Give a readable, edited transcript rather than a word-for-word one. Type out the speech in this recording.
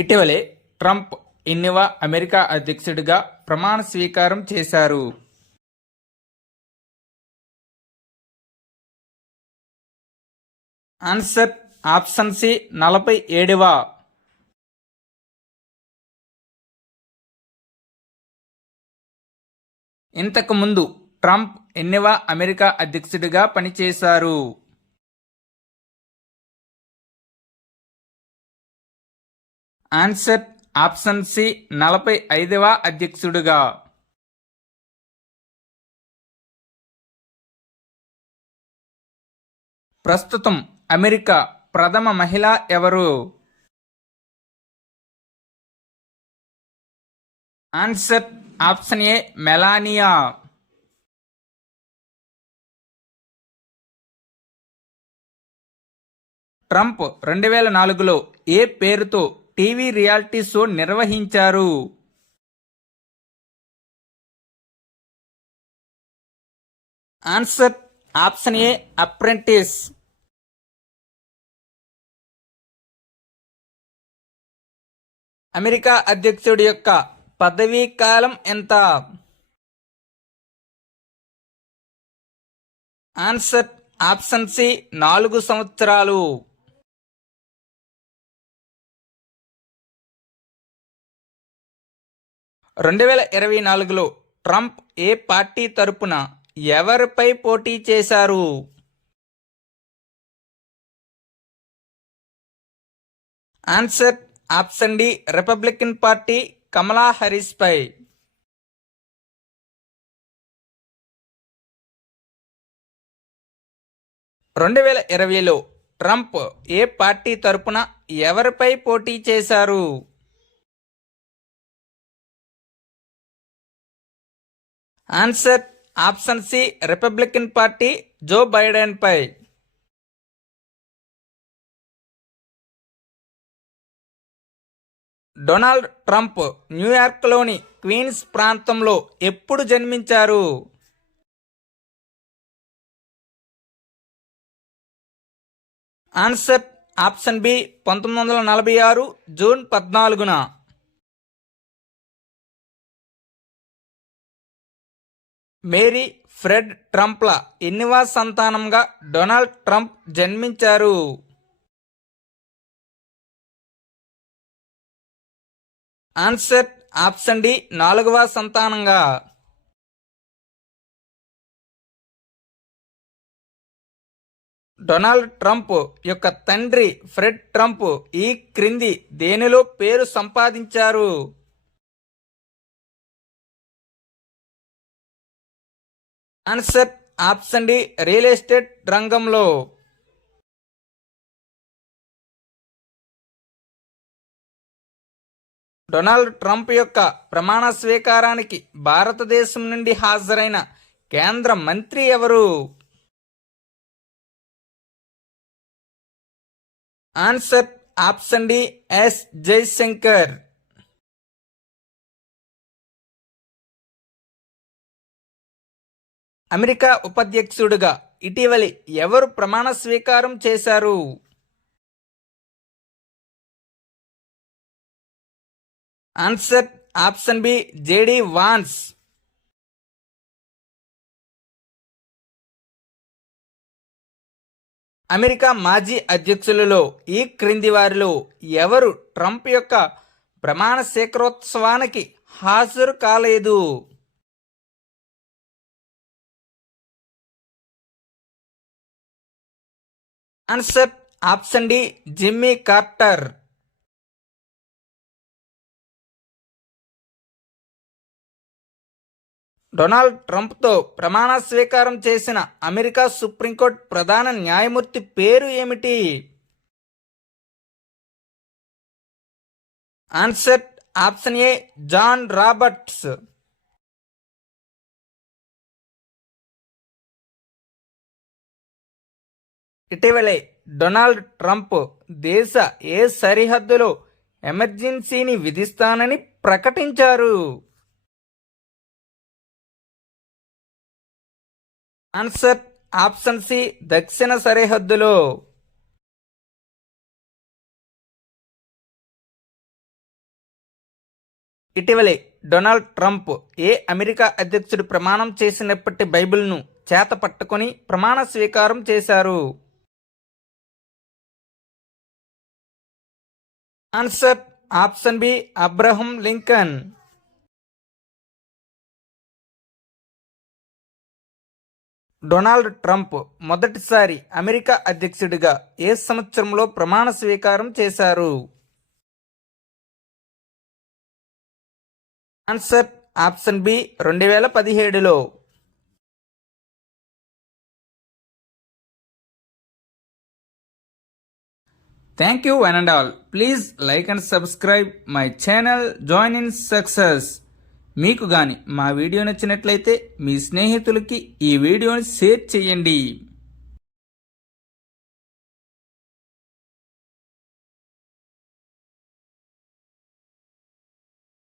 ఇటీవలే Trump ఎన్నివ America అధ్యక్షుడిగా ప్రమాణ స్వీకారం చేశారు. ఆన్సర్ ఆప్షన్ సి 47వ. ఇంతకు ముందు ట్రంప్ ఎన్నివ అమెరికా అధ్యక్షుడిగా పనిచేశారు. ఆన్సర్ ఆప్షన్ సి 45వ అధ్యక్షుడిగా. ప్రస్తుతం అమెరికా ప్రథమ మహిళ ఎవరు? Answer option A Melania. Trump 2004లో ఏ పేరుతో టీవీ రియాలిటీ షో నిర్వహించారు? Answer option A Apprentice. America అధ్యక్షుడి యొక్క పదవీ కాలం ఎంత? ఆన్సర్ ఆప్షన్ సి 4 సంవత్సరాలు. 2024లో ట్రంప్ ఏ పార్టీ తరపున ఎవరిపై పోటీ చేశారు? Answer option D Republican party Kamala Harris పై. రెండు 2020లో ట్రంప్ ఏ పార్టీ తరపున ఎవరిపై పోటీ చేశారు? Answer option C Republican party Joe Biden పై. డొనాల్డ్ ట్రంప్ న్యూయార్క్లోని క్వీన్స్ ప్రాంతంలో ఎప్పుడు జన్మించారు? ఆన్సర్ ఆప్షన్ బి 1946 జూన్ 14న. మేరీ ఫ్రెడ్ ట్రంప్ల ఎన్నివ సంతానంగా డొనాల్డ్ ట్రంప్ జన్మించారు? ఆన్సర్ ఆప్షన్ డి 4వ సంతానంగా. డొనాల్డ్ ట్రంప్ యొక్క తండ్రి ఫ్రెడ్ ట్రంప్ ఈ క్రింది దేనిలో పేరు సంపాదించారు? Answer option D real estate రంగంలో. డొనాల్డ్ ట్రంప్ యొక్క ప్రమాణ స్వీకారానికి భారతదేశం నుండి హాజరైన కేంద్ర మంత్రి ఎవరు? Answer option D S Jaishankar. America ఉపాధ్యక్షుడిగా ఇటీవలి ఎవరు ప్రమాణ స్వీకారం చేశారు? Answer option B JD Vance. America మాజీ అధ్యక్షులలో ఈ క్రింది వారిలో ఎవరు ట్రంప్ యొక్క ప్రమాణ స్వీకారోత్సవానికి హాజరు కాలేదు? Answer option D Jimmy Carter. Donald ట్రంప్తో ప్రమాణ స్వీకారం చేసిన అమెరికా సుప్రీంకోర్టు ప్రధాన న్యాయమూర్తి పేరు ఏమిటి? Answer option A John Roberts. ఇటీవలే డొనాల్డ్ ట్రంప్ దేశ ఏ సరిహద్దులో ఎమర్జెన్సీని విధిస్తానని ప్రకటించారు? ఆన్సర్ ఆప్షన్ సి దక్షిణ సరిహద్దులో. ఇటీవలే డొనాల్డ్ ట్రంప్ అమెరికా అధ్యక్షుడు ప్రమాణం చేసినప్పటి బైబిల్ను చేత పట్టుకొని ప్రమాణ స్వీకారం చేశారు. Answer option B Abraham Lincoln. Donald Trump మొదటిసారి అమెరికా అధ్యక్షుడిగా ఏ సంవత్సరంలో ప్రమాణ స్వీకారం చేశారు? ఆన్సర్ ఆప్షన్ బి 2017లో. Thank you one and all. Please like and subscribe my channel join in success. మీకు గాని మా వీడియో నచ్చినట్లయితే మీ స్నేహితులకి ఈ వీడియోని షేర్ చేయండి.